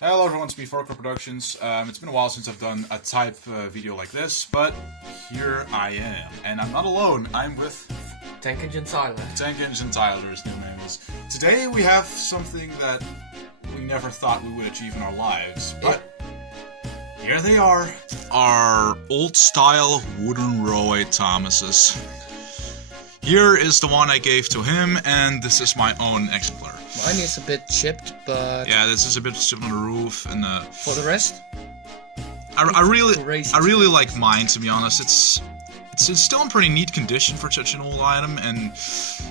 Hello everyone, it's me, Forco Productions. It's been a while since I've done a type video like this, but here I am. And I'm not alone, I'm with... Tank Engine Tyler. Tank Engine Tyler, his new name is. Today we have something that we never thought we would achieve in our lives, but here they are. Our old-style wooden railway Thomases. Here is the one I gave to him, and this is my own exemplar. Mine is a bit chipped, but... Yeah, this is a bit chipped on the roof, and for the rest? I really like mine, to be honest. It's still in pretty neat condition for such an old item, and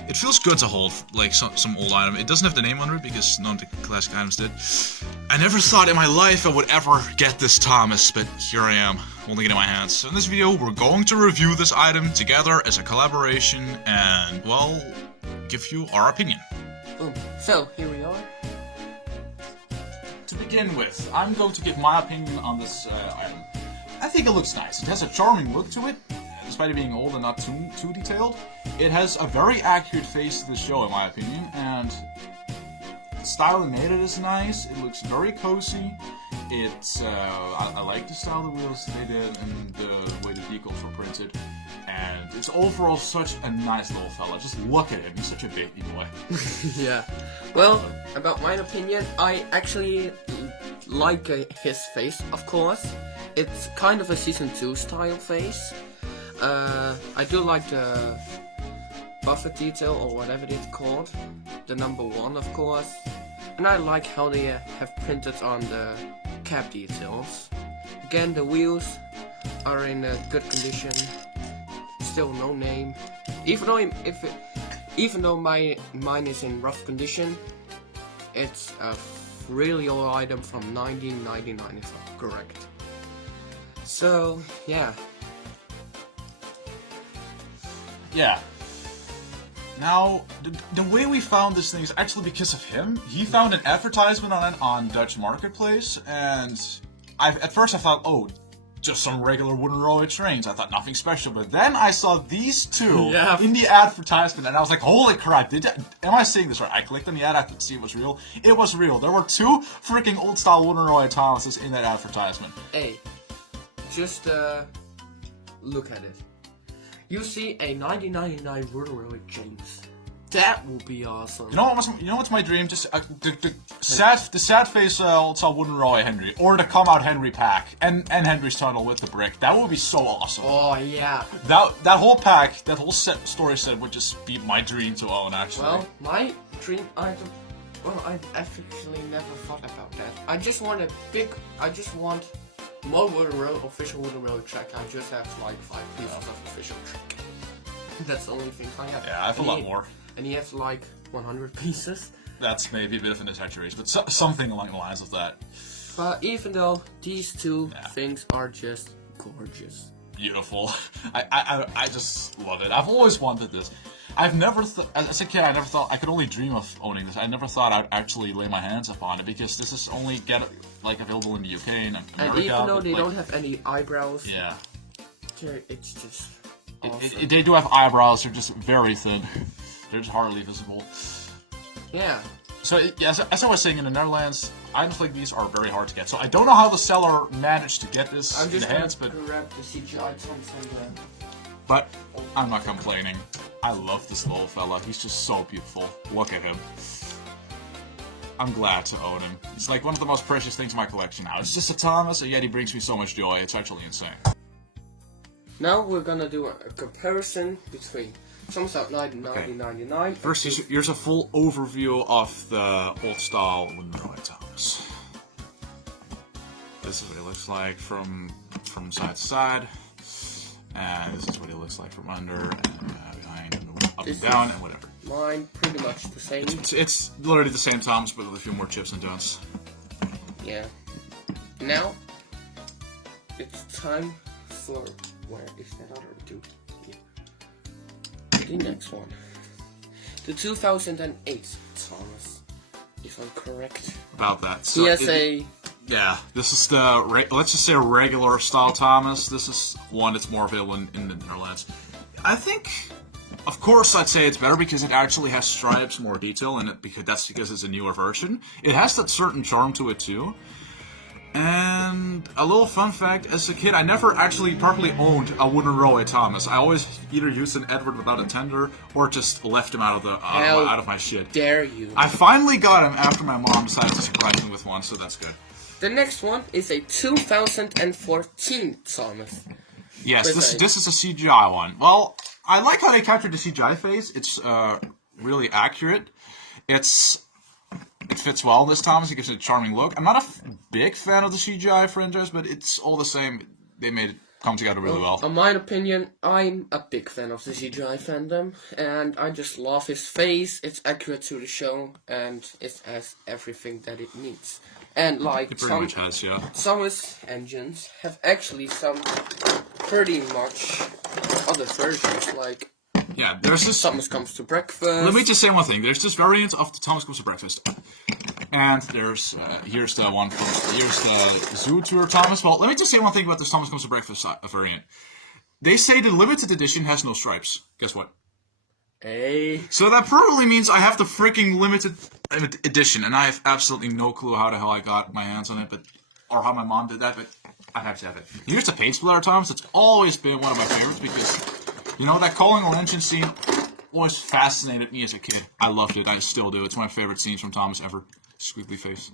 it feels good to hold, like, some old item. It doesn't have the name under it, because none of the classic items did. I never thought in my life I would ever get this Thomas, but here I am, holding it in my hands. So in this video, we're going to review this item together as a collaboration, and, well, give you our opinion. Boom. So, here we are. To begin with, I'm going to give my opinion on this item. I think it looks nice. It has a charming look to it, despite it being old and not too detailed. It has a very accurate face to the show, in my opinion, and the style they made it is nice. It looks very cozy. It's I like the style of the wheels they did and the way the decals were printed. And it's overall such a nice little fella. Just look at him, he's such a baby boy. Yeah. Well, about my opinion, I actually like his face, of course. It's kind of a Season 2 style face. I do like the buffer detail, or whatever it's called. The number 1, of course. And I like how they have printed on the cab details. Again, the wheels are in a good condition. Still no name. Even though mine is in rough condition, it's a really old item from 1999, if I'm correct. So yeah. Yeah. Now, the way we found this thing is actually because of him. He found an advertisement on it on Dutch Marketplace, and at first I thought, oh, just some regular wooden railway trains. I thought nothing special, but then I saw these two in the advertisement, and I was like, holy crap, am I seeing this right? I clicked on the ad, I could see it was real. It was real. There were 2 freaking old-style wooden railway Thomases in that advertisement. Hey, just look at it. You see a 1999 wooden railway James. That will be awesome. You know what's my dream? Just the sad face old-style wooden railway Henry, or the come out Henry pack, and Henry's tunnel with the brick. That would be so awesome. Oh yeah. That whole pack, that whole story set would just be my dream to own. Actually. Well, my dream item. Well, I actually never thought about that. I just want more wooden rail, official wooden railway track. I just have like 5 pieces of official track. That's the only thing I have. Yeah, I have a lot more. And he has like 100 pieces. That's maybe a bit of an exaggeration, but something along the lines of that. But even though these 2 things are just gorgeous. Beautiful. I just love it. I've always wanted this. I've never as a kid, I never thought I could only dream of owning this. I never thought I'd actually lay my hands upon it, because this is only available in the UK and America. And even though they don't have any eyebrows, it's just awesome. They do have eyebrows. They're just very thin. They're just hardly visible. Yeah. So, as I was saying, in the Netherlands, items like these are very hard to get. So I don't know how the seller managed to get this in the hands, but... grab the c6y from But I'm not complaining. I love this little fella. He's just so beautiful. Look at him. I'm glad to own him. It's like one of the most precious things in my collection now. It's just a Thomas, and yet he brings me so much joy. It's actually insane. Now we're gonna do a comparison between Thomas out 1999. First, here's a full overview of the old-style wooden railway Thomas. This is what it looks like from side to side, and this is what it looks like from under and behind and up and down and whatever. Mine, pretty much the same. It's literally the same Thomas, but with a few more chips and dents. Yeah. Now, it's time for... Where is that other 2? Yeah. The next one. The 2008 Thomas, if I'm correct. About that. So yeah, this is the, let's just say a regular style Thomas. This is one that's more available in the Netherlands. I think Of course, I'd say it's better because it actually has stripes, more detail in it, because it's a newer version. It has that certain charm to it too. And a little fun fact, as a kid, I never actually properly owned a wooden railway Thomas. I always either used an Edward without a tender, or just left him out of my shit. Dare you? I finally got him after my mom decided to surprise me with one, so that's good. The next one is a 2014 Thomas. Yes, this is a CGI one. Well, I like how they captured the CGI face. It's really accurate. It fits well this Thomas. It gives it a charming look. I'm not a big fan of the CGI franchise, but it's all the same. They made it come together really well. In my opinion, I'm a big fan of the CGI fandom, and I just love his face. It's accurate to the show, and it has everything that it needs. And like it pretty much has, yeah. Thomas engines have actually some pretty much other versions, like. Yeah, there's this... Thomas Comes to Breakfast. Let me just say one thing. There's this variant of the Thomas Comes to Breakfast. And there's... here's the one from... Here's the Zoo Tour Thomas. Well, let me just say one thing about this Thomas Comes to Breakfast variant. They say the limited edition has no stripes. Guess what? Hey. So that probably means I have the freaking limited edition. And I have absolutely no clue how the hell I got my hands on it. Or how my mom did that, but I have to have it. Here's the page splitter Thomas. It's always been one of my favorites because... You know, that calling a lynching scene always fascinated me as a kid. I loved it. I still do. It's one of my favorite scenes from Thomas ever. Squiggly face.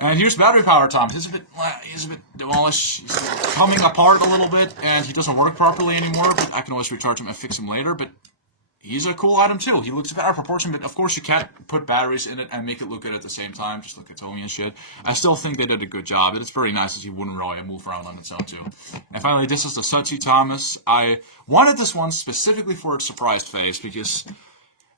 And here's battery power Thomas. He's a bit demolished. He's coming apart a little bit, and he doesn't work properly anymore, but I can always recharge him and fix him later. But he's a cool item, too. He looks out of proportion, but of course you can't put batteries in it and make it look good at the same time. Just look at Tommy and shit. I still think they did a good job. It's very nice to see wooden railway move around on its own, too. And finally, this is the c6y Thomas. I wanted this one specifically for its surprised face, because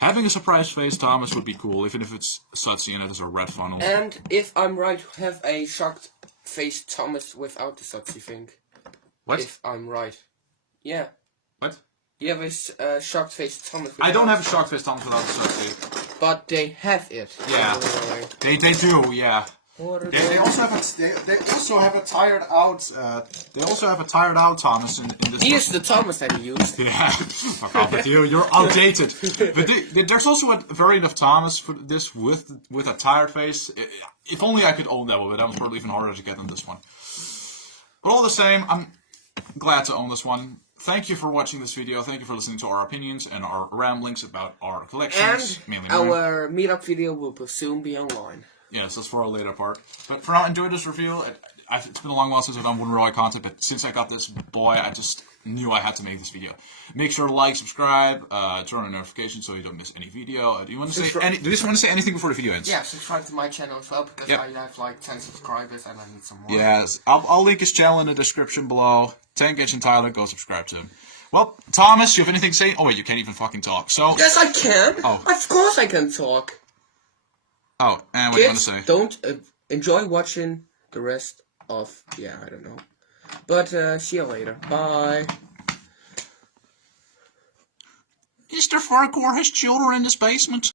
having a surprised face Thomas would be cool, even if it's c6y and it has a red funnel. And if I'm right, have a shocked face Thomas without the c6y thing. What? If I'm right. Yeah. What? You have a shocked face Thomas. I don't have a shocked face Thomas without the c6y. But they have it. Yeah. They do, yeah. They also have a tired out. They also have a tired out Thomas in this. He is the Thomas that he used. Yeah, fuck off with you. You're outdated. But there's also a variant of Thomas for this with a tired face. If only I could own that one, but that was probably even harder to get than this one. But all the same, I'm glad to own this one. Thank you for watching this video. Thank you for listening to our opinions and our ramblings about our collections. And our meetup video will soon be online. Yes, that's for a later part. But for now, enjoy this review. It's been a long while since I've done wooden railway content, but since I got this boy, I just knew I had to make this video. Make sure to like, subscribe, turn on notifications so you don't miss any video. Do you want to say anything before the video ends? Yeah, subscribe to my channel as well because I have like 10 subscribers and I need some more. Yes, I'll link his channel in the description below. Tank and Tyler, go subscribe to him. Well, Thomas, you have anything to say? Oh wait, you can't even fucking talk. So yes, I can. Oh, of course I can talk. Oh, and what do you want to say? Don't enjoy watching the rest of I don't know. But see you later. Bye. Mr. Farquhar has children in his basement.